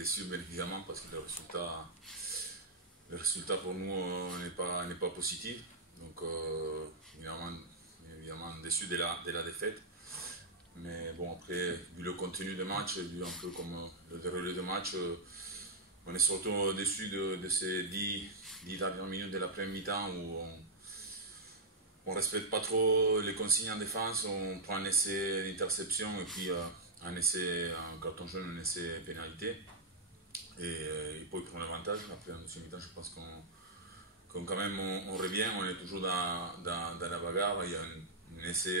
déçu bien évidemment parce que le résultat pour nous n'est pas positif. Donc évidemment déçu de la défaite. Mais bon, après, vu le contenu de match, vu un peu comme le déroulé de match, on est surtout déçu de ces 10 dernières minutes de la première mi-temps où on ne respecte pas trop les consignes en défense, on prend un essai d'interception et puis un carton jaune, un essai pénalité. Et puis prendre l'avantage. Après, en deuxième mi-temps, je pense qu'on quand même on revient, on est toujours dans la bagarre. Il y a un essai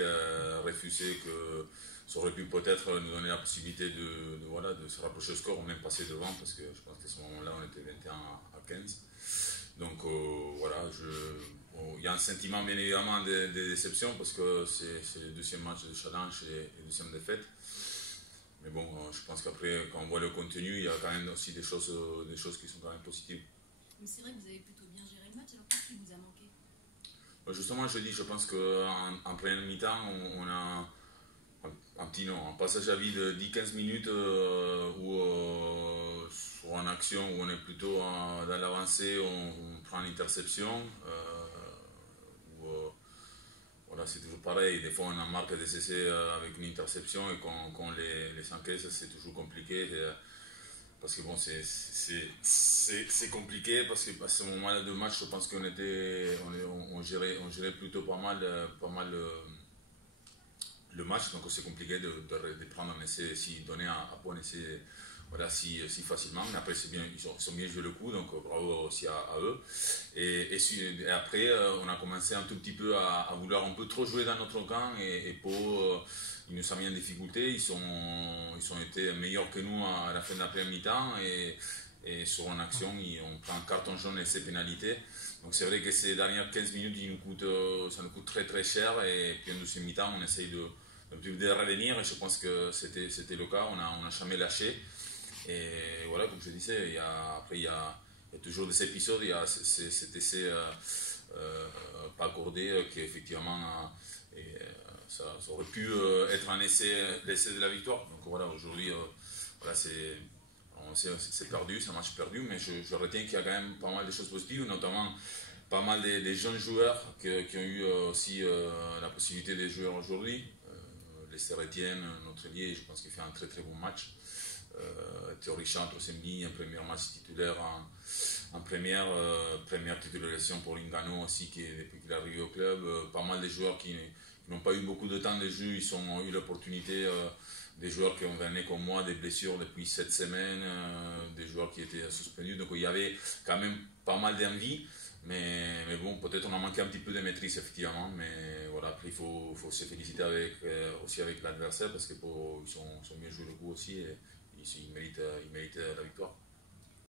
refusé que ça aurait pu peut-être nous donner la possibilité de se rapprocher au score ou même passer devant parce que je pense qu'à ce moment-là on était 21 à 15. Donc voilà, il y a un sentiment bien évidemment de déception parce que c'est le deuxième match de challenge et la deuxième défaite. Mais bon, je pense qu'après, quand on voit le contenu, il y a quand même aussi des choses qui sont quand même positives. Mais c'est vrai que vous avez plutôt bien géré le match, alors qu'est-ce qui vous a manqué? Justement, je dis, je pense qu'en première mi-temps, on a un passage à vide de 10-15 minutes où sur une action où on est plutôt dans l'avancée, on prend l'interception. Voilà, c'est toujours pareil, des fois on a marqué des essais avec une interception et quand les encaisse, c'est toujours compliqué. Parce que bon, c'est compliqué parce qu'à ce moment-là de match, je pense on gérait plutôt pas mal le match, donc c'est compliqué de prendre un essai, si donner un bon essai voilà, si facilement. Mais après, c'est bien, ils ont bien joué le coup, donc bravo aussi à eux. Et après, on a commencé un tout petit peu à vouloir un peu trop jouer dans notre camp et Pau, ils nous ont mis en difficulté. Ils ont été meilleurs que nous à la fin de la première mi-temps et sur une action, on prend un carton jaune et ses pénalités. Donc c'est vrai que ces dernières 15 minutes, ça nous coûte très très cher et puis en deuxième mi-temps, on essaye de revenir et je pense que c'était le cas, on n'a jamais lâché. Et voilà, comme je disais, après il y a toujours des épisodes, il y a cet essai pas accordé qui effectivement ça aurait pu être un l'essai de la victoire. Donc voilà, aujourd'hui voilà, c'est perdu, c'est un match perdu, mais je retiens qu'il y a quand même pas mal de choses positives, notamment pas mal des jeunes joueurs qui ont eu aussi la possibilité de jouer aujourd'hui. Lester Etienne, notre lié, je pense qu'il fait un très très bon match. Théo Richard, troisième ligne, un premier match titulaire en première titularisation pour Lingano aussi, depuis qu'il est arrivé au club. Pas mal de joueurs qui n'ont pas eu beaucoup de temps de jeu, ils ont eu l'opportunité. Des joueurs qui ont gagné comme moi des blessures depuis 7 semaines, des joueurs qui étaient suspendus. Donc il y avait quand même pas mal d'envie. Mais bon, peut-être on a manqué un petit peu de maîtrise, effectivement. Mais voilà, après, il faut se féliciter aussi avec l'adversaire parce qu'ils ont bien joué le coup aussi et ils méritent la victoire.